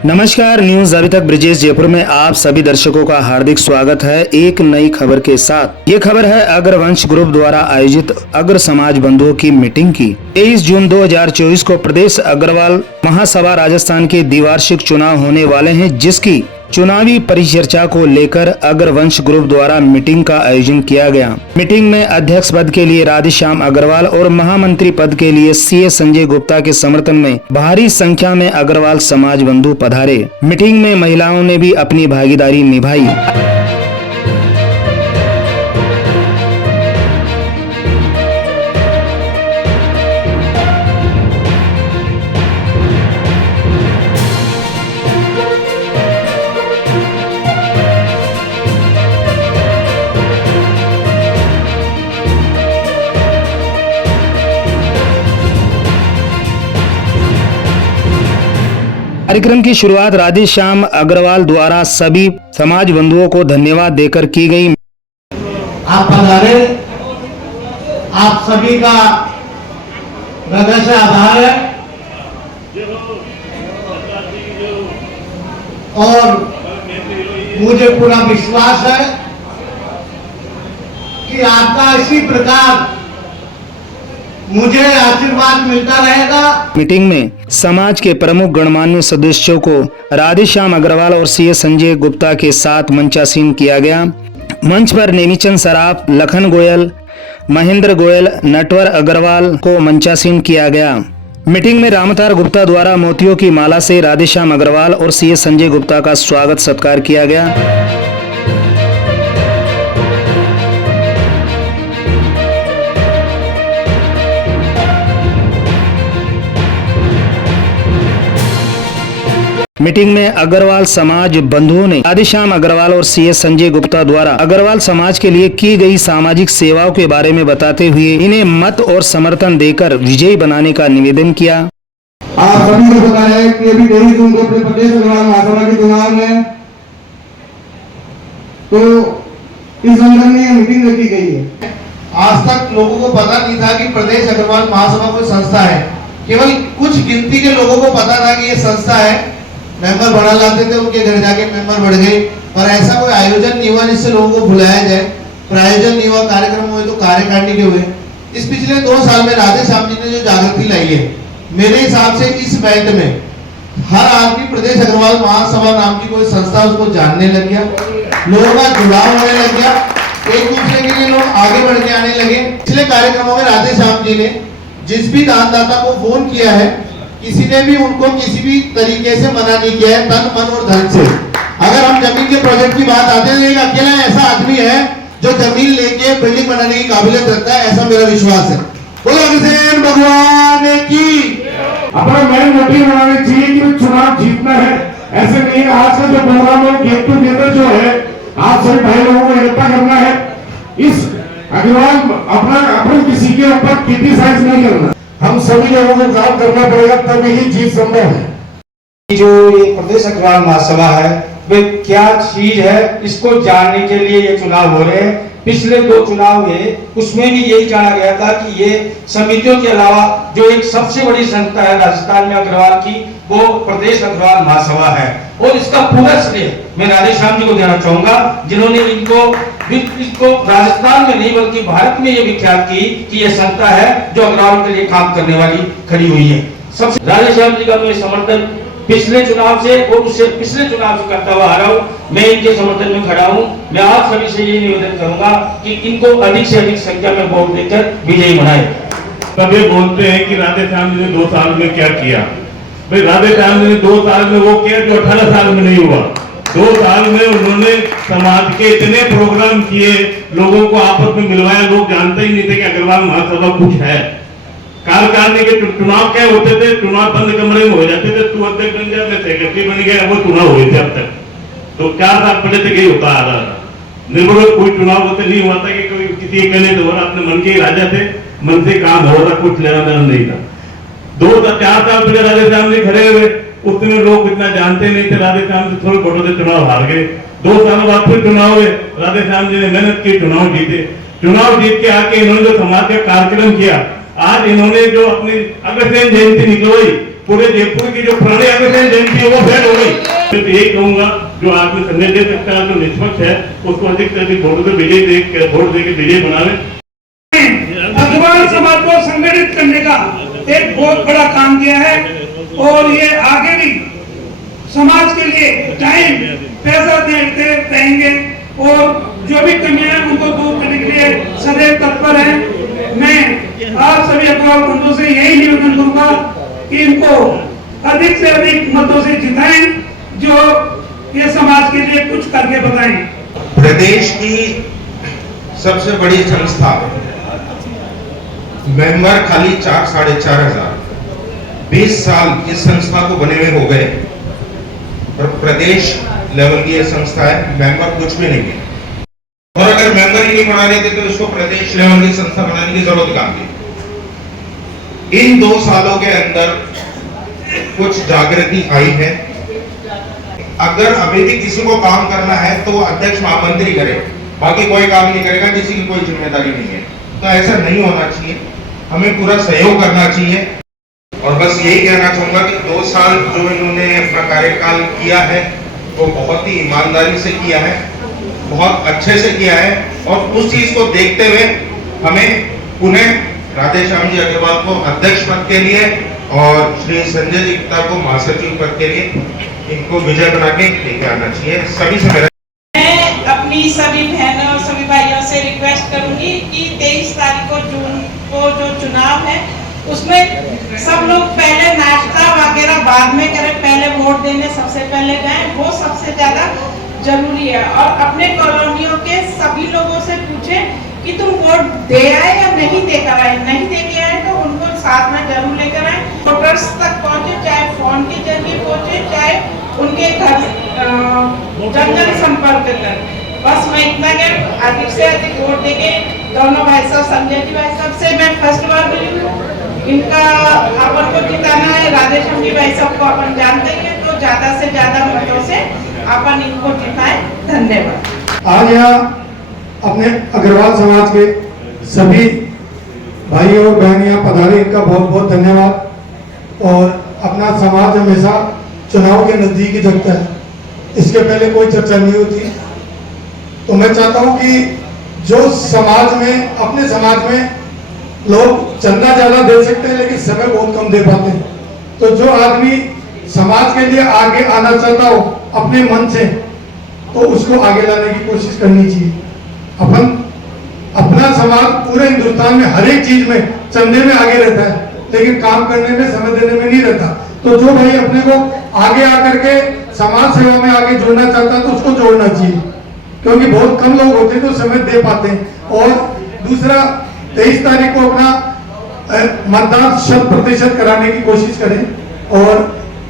नमस्कार, न्यूज अभी तक ब्रिजेश जयपुर में आप सभी दर्शकों का हार्दिक स्वागत है। एक नई खबर के साथ ये खबर है अग्रवंश ग्रुप द्वारा आयोजित अग्र समाज बंधुओं की मीटिंग की। 23 जून 2024 को प्रदेश अग्रवाल महासभा राजस्थान के द्विवार्षिक चुनाव होने वाले हैं, जिसकी चुनावी परिचर्चा को लेकर अग्रवंश ग्रुप द्वारा मीटिंग का आयोजन किया गया। मीटिंग में अध्यक्ष पद के लिए राधेश्याम अग्रवाल और महामंत्री पद के लिए सीए संजय गुप्ता के समर्थन में भारी संख्या में अग्रवाल समाज बंधु पधारे। मीटिंग में महिलाओं ने भी अपनी भागीदारी निभाई। कार्यक्रम की शुरुआत राधेश्याम अग्रवाल द्वारा सभी समाज बंधुओं को धन्यवाद देकर की गई। आप पधारे, आप सभी का हृदय से आभार है और मुझे पूरा विश्वास है कि आपका इसी प्रकार मुझे आशीर्वाद मिलता रहेगा। मीटिंग में समाज के प्रमुख गणमान्य सदस्यों को राधेश्याम अग्रवाल और सीए संजय गुप्ता के साथ मंचासीन किया गया। मंच पर नेमीचंद सराफ, लखन गोयल, महेंद्र गोयल, नटवर अग्रवाल को मंचासीन किया गया। मीटिंग में रामतार गुप्ता द्वारा मोतियों की माला से राधेश्याम अग्रवाल और सीए संजय गुप्ता का स्वागत सत्कार किया गया। मीटिंग में अग्रवाल समाज बंधुओं ने राधेश्याम अग्रवाल और सीए संजय गुप्ता द्वारा अग्रवाल समाज के लिए की गई सामाजिक सेवाओं के बारे में बताते हुए इन्हें मत और समर्थन देकर विजयी बनाने का निवेदन किया। आप सभी को पता है कि अभी 23 जून को प्रदेश अग्रवाल महासभा के चुनाव में तो इस संदर्भ में यह मीटिंग रखी गई है। आज तक लोगों को पता नहीं था कि प्रदेश अग्रवाल महासभा कोई संस्था है। केवल कुछ गिनती के लोगों को पता था कि ये संस्था है। मेंबर बढ़ा लाते थे, उनके घर जाके मेंबर बढ़ गए, पर ऐसा कोई आयोजन नहीं हुआ जिससे लोगों को बुलाया जाए। प्रायोजन नहीं हुआ, कार्यक्रम हुए तो कार्यकारिणी के हुए। इस पिछले 2 साल में राधेश्याम जी ने जो जागृति लाई है, मेरे हिसाब से इस बेल्ट में हर आदमी प्रदेश अग्रवाल महासभा नाम की कोई संस्था उसको जानने लग गया, लोगों का जुड़ाव होने लग गया, एक दूसरे के लिए लोग आगे बढ़ के आने लगे। पिछले कार्यक्रमों में राधेश्याम जी ने जिस भी दानदाता को फोन किया है, किसी ने भी उनको किसी भी तरीके से मना नहीं किया है, तन मन और धन से। अगर हम जमीन के प्रोजेक्ट की बात आते हैं, तो अकेला ऐसा आदमी है जो जमीन लेके बिल्डिंग बनाने की काबिलियत रखता है, ऐसा मेरा विश्वास है। बोलो अग्रसेन भगवान की। अपना मेन मोटिव बनाना चाहिए कि चुनाव जीतना है। ऐसे नहीं, आज का जो प्रोग्राम है गेट टूगेदर जो है, आप सभी भाई लोगों को इकट्ठा करना है। इस अग्रवाल अपने किसी के ऊपर क्रिटिसाइज नहीं करना, हम सभी लोगों को काम करना पड़ेगा, तभी ही जीत संभव है। जो ये प्रदेश अग्रवाल महासभा है वे क्या चीज है, इसको जानने के लिए ये चुनाव हो रहे हैं। पिछले 2 चुनाव हुए, उसमें भी यही जाना गया था कि ये समितियों के अलावा जो एक सबसे बड़ी संस्था है राजस्थान में अग्रवाल की, वो प्रदेश अग्रवाल महासभा है। और इसका पूरा श्रेय मैं राधेश्याम जी को देना चाहूंगा, जिन्होंने इसको राजस्थान में नहीं बल्कि भारत में ये विख्यात की कि ये संस्था है जो अग्रवाल के लिए काम करने वाली खड़ी हुई है। सबसे राधेश्याम जी का मैं समर्थन पिछले चुनाव से और उससे पिछले चुनाव से करता हुआ आ रहा हूँ। मैं इनके समर्थन में खड़ा हूँ। मैं आप सभी से ये निवेदन करूंगा कि इनको अधिक से अधिक संख्या में वोट देकर विजयी बनाए। तब ये बोलते हैं कि राधेश्याम जी ने 2 साल में क्या किया। भाई राधेश्याम जी ने 2 साल में वो किया जो 18 साल में नहीं हुआ। 2 साल में उन्होंने समाज के इतने प्रोग्राम किए, लोगों को आपस में मिलवाया। लोग जानते ही नहीं थे कि अग्रवाल महासभा कुछ है। कार्यकारिणी के चुनाव क्या होते थे, चुनाव बंद कमरे में हो जाते थे, तू अध्यक्ष बन गया, मैं सेक्रेटरी बन गया, वो चुनाव हुए थे। अब तक तो 4 साल पहले तक यही होता आ रहा था। निर्विरोध कोई चुनाव होते नहीं हुआ था कि कोई किसी कहने तो अपने मन के राजा थे, मन से काम हो रहा, कुछ लेना देना नहीं था। 2-4 साल पहले राधेश्याम जी खड़े हुए, उतने लोग इतना जानते नहीं थे। राधेश्याम जी थोड़े वोटों से चुनाव हार गए। 2 साल बाद फिर चुनाव हुए, राधेश्याम जी ने मेहनत की, चुनाव जीते। चुनाव जीत के आके इन्होंने जो समाज का कार्यक्रम किया, आज इन्होंने जो अपनी अग्रसेन जयंती निकलवाई, पूरे जयपुर की जो पुराने आवेदन जयंती है वो फेल हो गई। मैं तो यही कहूंगा जो आदमी संदेश दे सकता है, जो निष्पक्ष है, उसको अधिक से अधिक वोटों से वोट देकर विजयी बनावे। अग्रवाल समाज को संगठित करने का एक बहुत बड़ा काम किया है और ये आगे भी समाज के लिए टाइम पैसा देते रहेंगे और जो भी कमियां हैं उनको दूर करने के लिए सदैव तत्पर है। मैं आप सभी अग्रवाल बंधुओं से यही निवेदन करूंगा कि इनको अधिक से अधिक मतों से जिताएं, जो ये समाज के लिए कुछ करके बताएं। प्रदेश की सबसे बड़ी संस्था मेंबर खाली 4,500 20 साल इस संस्था को बने हुए हो गए और प्रदेश लेवल की यह संस्था है, मेंबर कुछ भी नहीं है। और अगर मेंबर ही नहीं बना रहे थे तो इसको प्रदेश लेवल की संस्था बनाने की जरूरत कहां थी। इन 2 सालों के अंदर कुछ जागृति आई है। अगर अभी भी किसी को काम करना है तो वो अध्यक्ष महामंत्री करे, बाकी कोई काम नहीं करेगा, किसी की कोई जिम्मेदारी नहीं है। तो ऐसा नहीं होना चाहिए, हमें पूरा सहयोग करना चाहिए। और बस यही कहना चाहूंगा कि 2 साल जो इन्होंने अपना कार्यकाल किया है वो बहुत ही ईमानदारी से किया है, बहुत अच्छे से किया है और उस चीज को देखते हुए हमें पुनः राधेश्याम जी अग्रवाल को अध्यक्ष पद के लिए और श्री संजय जी गुप्ता को महासचिव पद के लिए इनको विजय बना के लेके आना चाहिए। सभी से मेरा मैं अपनी सभी बहनों और सभी भाइयों से रिक्वेस्ट करूंगी कि 23 तारीख को जून को जो चुनाव है उसमें सब लोग पहले नाश्ता वगैरह बाद में करें, पहले वोट देने सबसे पहले जाएं, वो सबसे ज्यादा जरूरी है। और अपने कॉलोनियों के सभी लोगों से पूछें कि तुम वोट दे आए या नहीं देकर आए। नहीं दे के आए तो उनको साथ में जरूर लेकर आए, वोटर्स तक पहुंचे, चाहे फोन के जरिए पहुंचे, चाहे उनके घर जन संपर्क कर। बस मैं इतना कह, अधिक से अधिक वोट देंगे। दोनों भाई साहब, संजय जी भाई साहब से मैं फर्स्ट बार मिली हूँ, इनका अपन को जिताना है। राधेश्याम जी भाई साहब को अपन जानते हैं, तो ज्यादा से ज्यादा मतों से अपन इनको जिताएं। धन्यवाद। आज यहाँ अपने अग्रवाल समाज के सभी भाइयों और बहनियां पधारे, इनका बहुत बहुत धन्यवाद। और अपना समाज हमेशा चुनाव के नजदीक ही जगता है, इसके पहले कोई चर्चा नहीं होती। तो मैं चाहता हूं कि जो समाज में, अपने समाज में लोग चंदा ज्यादा दे सकते हैं लेकिन समय बहुत कम दे पाते हैं, तो जो आदमी समाज के लिए आगे आना चाहता हो अपने मन से, तो उसको आगे लाने की कोशिश करनी चाहिए। अपन अपना समाज पूरे हिंदुस्तान में हर एक चीज में चंदे में आगे रहता है, लेकिन काम करने में, समय देने में नहीं रहता। तो जो भाई अपने को आगे आकर के समाज सेवा में आगे जोड़ना चाहता है तो उसको जोड़ना चाहिए, क्योंकि बहुत कम लोग होते हैं जो समय दे पाते हैं। और दूसरा, 23 तारीख को अपना मतदान 100% कराने की कोशिश करें। और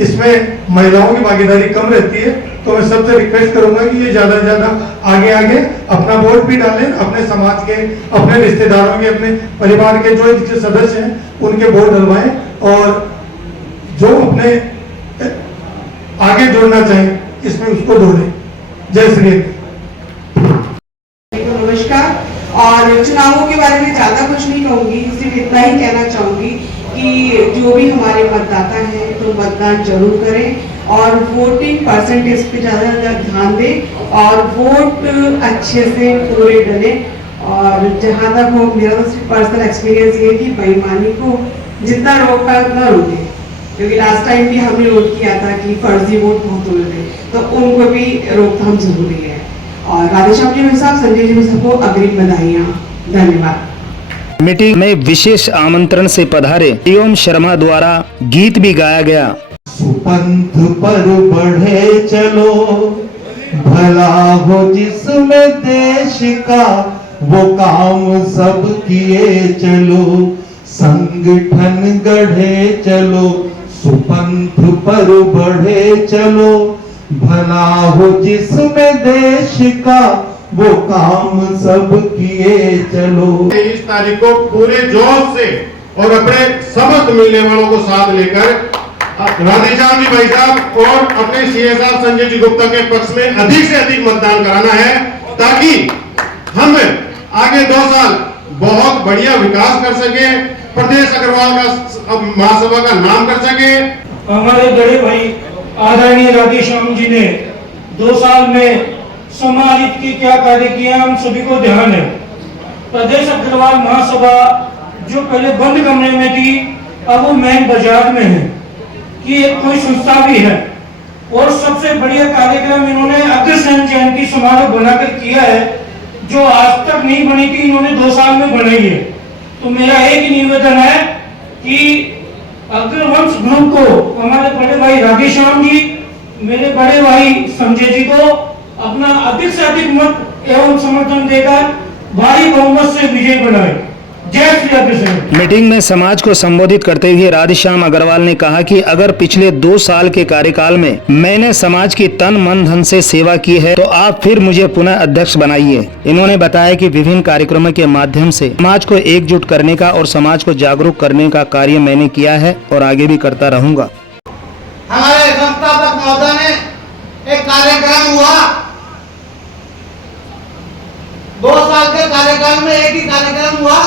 इसमें महिलाओं की भागीदारी कम रहती है, तो मैं सबसे रिक्वेस्ट करूंगा कि ये ज्यादा से ज्यादा आगे आगे अपना वोट भी डालें, अपने समाज के, अपने रिश्तेदारों के, अपने परिवार के जो इनके सदस्य हैं उनके वोट डलवाएं और जो अपने आगे जोड़ना चाहें इसमें उसको जोड़ें। जय श्री राम। नमस्कार। और चुनावों के बारे में ज्यादा कुछ नहीं कहूंगी, सिर्फ इतना ही कहना चाहूंगी कि जो भी हमारे मतदाता हैं तो मतदान जरूर करें और वोटिंग परसेंटेज पे ज्यादा ध्यान दें और वोट अच्छे से पूरे डलें। और जहां तक हो, मेरा तो सिर्फ पर्सनल एक्सपीरियंस ये कि बेईमानी को जितना रोक पाए उतना रोके, क्योंकि लास्ट टाइम भी हमने नोट किया था कि फर्जी वोट बहुत हो रहे थे, तो उनको भी रोकथाम जरूरी है। और राधेश्याम जी साहब, संजय जी सबको अग्रिम बधाइयाँ। धन्यवाद। मीटिंग में विशेष आमंत्रण से पधारे एवं शर्मा द्वारा गीत भी गाया गया। सुपंथ पर बढ़े चलो, भला हो जिसमें देश का, वो काम सब किए चलो, संगठन गढ़े चलो। सुपंथ पर बढ़े चलो, भला हो जिसमें देश का, वो काम सब किए चलो। 23 तारीख को पूरे जोश से और अपने समस्त मिलने वालों को साथ लेकर राधेश्याम जी भाई साहब और अपने सीए साहब संजय जी गुप्ता के पक्ष में अधिक से अधिक मतदान कराना है, ताकि हम आगे 2 साल बहुत बढ़िया विकास कर सके प्रदेश अग्रवाल का महासभा का नाम कर सके। हमारे बड़े भाई आदरणीय राधेश्याम जी ने 2 साल में समाज हित के क्या कार्य किए हम सभी को ध्यान है। प्रदेश अग्रवाल महासभा जो पहले बंद कमरे में थी अब वो मेन बाजार में है कि एक कोई संस्था भी है और सबसे बढ़िया कार्यक्रम इन्होंने अग्रसेन जयंती समारोह बनाकर किया है जो आज तक नहीं बनी थी, इन्होंने 2 साल में बनाई है। तो मेरा एक निवेदन है कि अग्रवंश ग्रुप को हमारे बड़े भाई राधेश्याम जी, मेरे बड़े भाई संजय जी को अपना अधिक से अधिक मत एवं समर्थन देकर भारी बहुमत से विजय बनाए। जय श्री अग्रसेन। मीटिंग में समाज को संबोधित करते हुए राधेश्याम अग्रवाल ने कहा कि अगर पिछले 2 साल के कार्यकाल में मैंने समाज की तन मन धन से सेवा की है तो आप फिर मुझे पुनः अध्यक्ष बनाइए। इन्होंने बताया कि विभिन्न कार्यक्रमों के माध्यम से समाज को एकजुट करने का और समाज को जागरूक करने का कार्य मैंने किया है और आगे भी करता रहूंगा। हमारे संस्थापक महोदय ने एक कार्यक्रम हुआ, 2 साल के कार्यकाल में एक ही कार्यक्रम हुआ,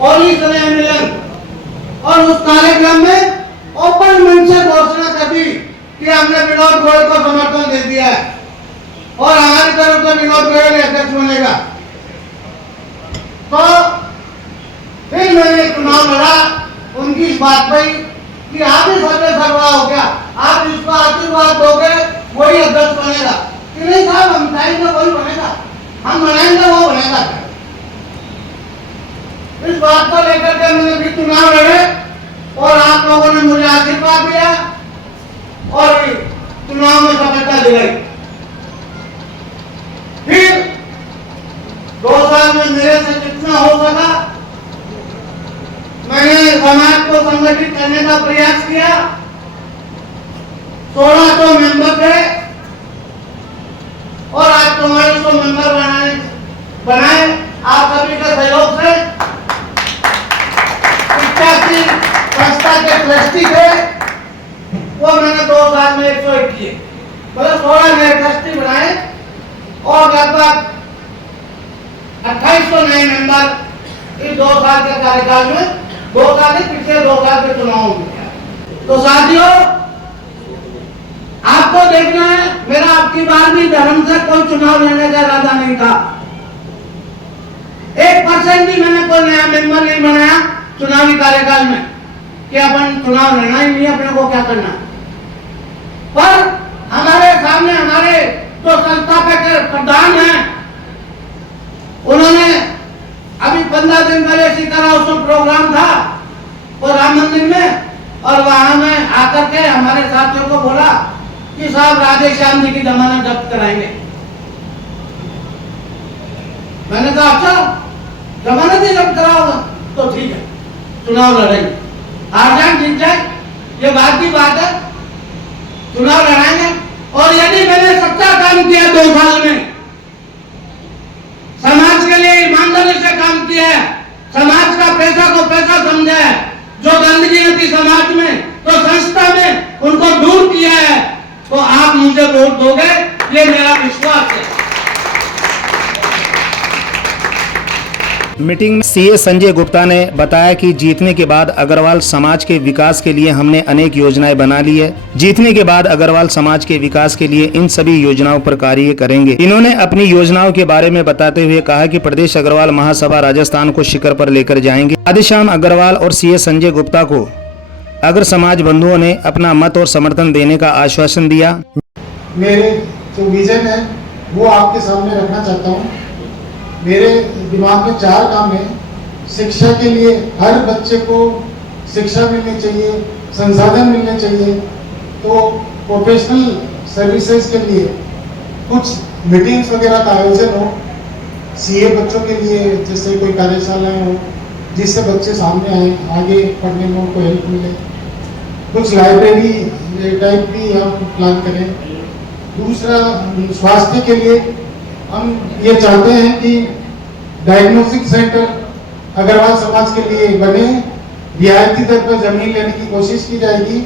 होली स्नेह मिलन, और उस कार्यक्रम में ओपन मंच से घोषणा कर दी कि हमने विनोद गोयल को समर्थन दे दिया है और हमारी तरफ से विनोद गोयल अध्यक्ष बनेगा। तो फिर मैंने चुनाव लड़ा, उनकी इस बात पर कि आप ही सर्वे सर्वा हो गया, आप इसको आशीर्वाद दोगे वही अध्यक्ष बनेगा। कि नहीं साहब, हम चाहेंगे वही बनेगा, हम बनाएंगे वो बनेगा। इस बात को लेकर के मैंने भी चुनाव लड़े और आप लोगों ने मुझे आशीर्वाद दिया और चुनाव में सफलता दिलाई। फिर 2 साल में मेरे से जितना हो सका मैंने समाज को संगठित करने का प्रयास किया। 1600 मेंबर थे और आज 4400 मेंबर बनाए आप सभी के सहयोग से। 85 संस्था के ट्रस्टी थे, वो मैंने 2 साल में 101 किए, मतलब 16 नए ट्रस्टी बनाए और लगभग 2800 नए मेंबर इस 2 साल के कार्यकाल में, 2 साल के पिछले 2 साल के चुनाव में। तो साथियों, आपको देखना है, मेरा आपकी बार भी धर्म से कोई चुनाव लड़ने का इरादा नहीं था। 1% भी मैंने कोई नया मेंबर नहीं बनाया चुनावी कार्यकाल में कि अपन चुनाव लड़ना ही नहीं, अपने को क्या करना। पर हमारे सामने हमारे जो संस्थापक प्रधान हैं, उन्होंने अभी 15 दिन पहले सीताराम उत्सव प्रोग्राम था और राम मंदिर में, और वहां में आकर के हमारे साथियों को बोला कि साहब राधेश्याम जी की जमानत जब्त कराएंगे। मैंने कहा अच्छा, जमानत ही जब्त कराओगे तो ठीक है, चुनाव लड़ेंगे, हार जाए जीत जाए ये बात की बात है, चुनाव लड़ाएंगे। और यदि मैंने सच्चा काम किया 2 साल में, समाज के लिए ईमानदारी से काम किया है, समाज का पैसा को पैसा समझा है, जो गंदगी थी समाज में तो संस्था में उनको दूर किया है, तो आप मुझे वोट दोगे, ये मेरा विश्वास है। मीटिंग में सीए संजय गुप्ता ने बताया कि जीतने के बाद अग्रवाल समाज के विकास के लिए हमने अनेक योजनाएं बना ली है। जीतने के बाद अग्रवाल समाज के विकास के लिए इन सभी योजनाओं पर कार्य करेंगे। इन्होंने अपनी योजनाओं के बारे में बताते हुए कहा कि प्रदेश अग्रवाल महासभा राजस्थान को शिखर पर लेकर जाएंगे। राधेश्याम अग्रवाल और सीए संजय गुप्ता को अग्र समाज बंधुओं ने अपना मत और समर्थन देने का आश्वासन दिया। मेरे जो विजन है वो आपके सामने रखना चाहता हूँ। मेरे दिमाग में 4 काम है। शिक्षा के लिए हर बच्चे को शिक्षा मिलनी चाहिए, संसाधन मिलने चाहिए। तो प्रोफेशनल सर्विसेज के लिए कुछ मीटिंग्स वगैरह का आयोजन हो, सीए बच्चों के लिए जैसे कोई कार्यशालाएं हो जिससे बच्चे सामने आए, आगे पढ़ने में उनको हेल्प मिले। कुछ लाइब्रेरी टाइप भी हम प्लान करें। दूसरा, स्वास्थ्य के लिए हम ये चाहते हैं कि डायग्नोस्टिक सेंटर अग्रवाल समाज के लिए बने, रियायती दर पर जमीन लेने की कोशिश की जाएगी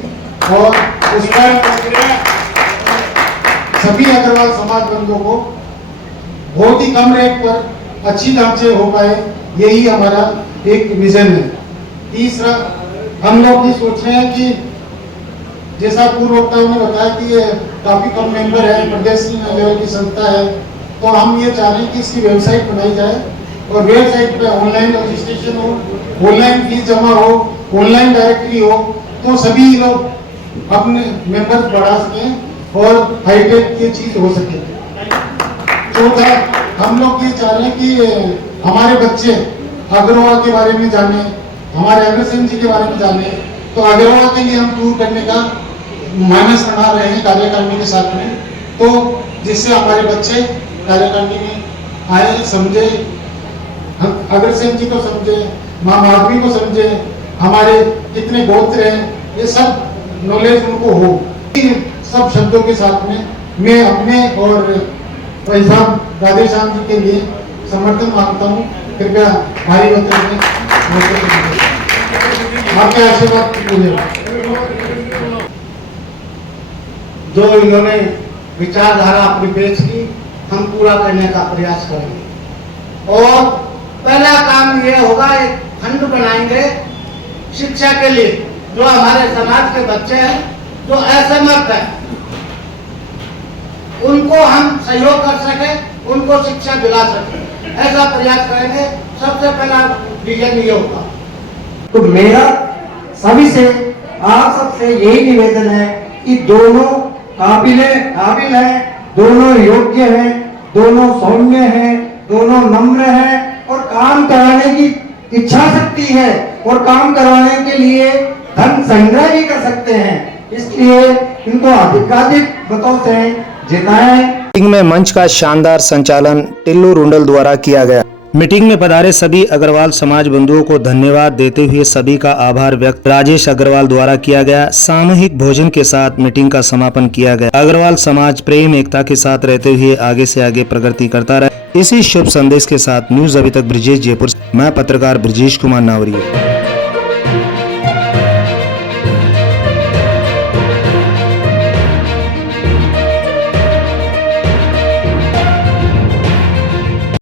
और उस पर सभी अग्रवाल समाज बंधुओं को बहुत ही कम रेट पर अच्छी दाम से हो पाए, यही हमारा एक विजन है। तीसरा, हम लोग ये सोच रहे हैं कि जैसा पूर्व वक्ताओं ने बताया कि ये काफी कम मेंबर है, प्रदेश लेवल की संस्था है, तो हम ये चाह रहे हैं कि इसकी वेबसाइट बनाई जाए और वेबसाइट पे ऑनलाइन रजिस्ट्रेशन हो, ऑनलाइन फीस जमा हो, ऑनलाइन डायरेक्टरी हो, तो सभी लोग अपने मेंबर बढ़ा सकें और हाईटेक ये चीज हो सके। चौथा, हम लोग ये चाह रहे हैं कि हमारे बच्चे अग्रवाल के बारे में जाने, हमारे अग्रसेन जी के बारे में जाने, तो अग्रवाल के लिए हम टूर करने का मानस बना रहे हैं कार्यकारिणी के साथ में, तो जिससे हमारे बच्चे कार्यकारिणी में आए, समझे, अग्रसेन जी को समझे, माँ माधवी को समझे, हमारे कितने गोत्र हैं, ये सब नॉलेज उनको हो। सब शब्दों के साथ में मैं अपने और भाई साहब राधेश्याम जी के लिए समर्थन मांगता हूँ। कृपया भारी मात्रा में आपके आशीर्वाद मिलेगा। जो इन्होंने विचारधारा अपनी पेश की, हम पूरा करने का प्रयास करेंगे। और पहला काम ये होगा, एक फंड बनाएंगे शिक्षा के लिए, जो हमारे समाज के बच्चे हैं, जो असमर्थ हैं, उनको हम सहयोग कर सके, उनको शिक्षा दिला सके, ऐसा प्रयास करेंगे। सबसे पहला विजन ये होगा। तो मेरा सभी से, आप सबसे यही निवेदन है कि दोनों काबिल हैं, दोनों योग्य हैं, दोनों सौम्य हैं, दोनों नम्र हैं और काम कराने की इच्छा शक्ति है और काम करवाने के लिए धन संग्रह भी कर सकते हैं। इसलिए इनको अधिकाधिक मतों से जिताएं। मीटिंग में मंच का शानदार संचालन टिल्लू रुंडल द्वारा किया गया। मीटिंग में पधारे सभी अग्रवाल समाज बंधुओं को धन्यवाद देते हुए सभी का आभार व्यक्त राजेश अग्रवाल द्वारा किया गया। सामूहिक भोजन के साथ मीटिंग का समापन किया गया। अग्रवाल समाज प्रेम एकता के साथ रहते हुए आगे से आगे प्रगति करता रहे, इसी शुभ संदेश के साथ न्यूज अभी तक ब्रिजेश जयपुर। मैं पत्रकार ब्रिजेश कुमार नावरिया।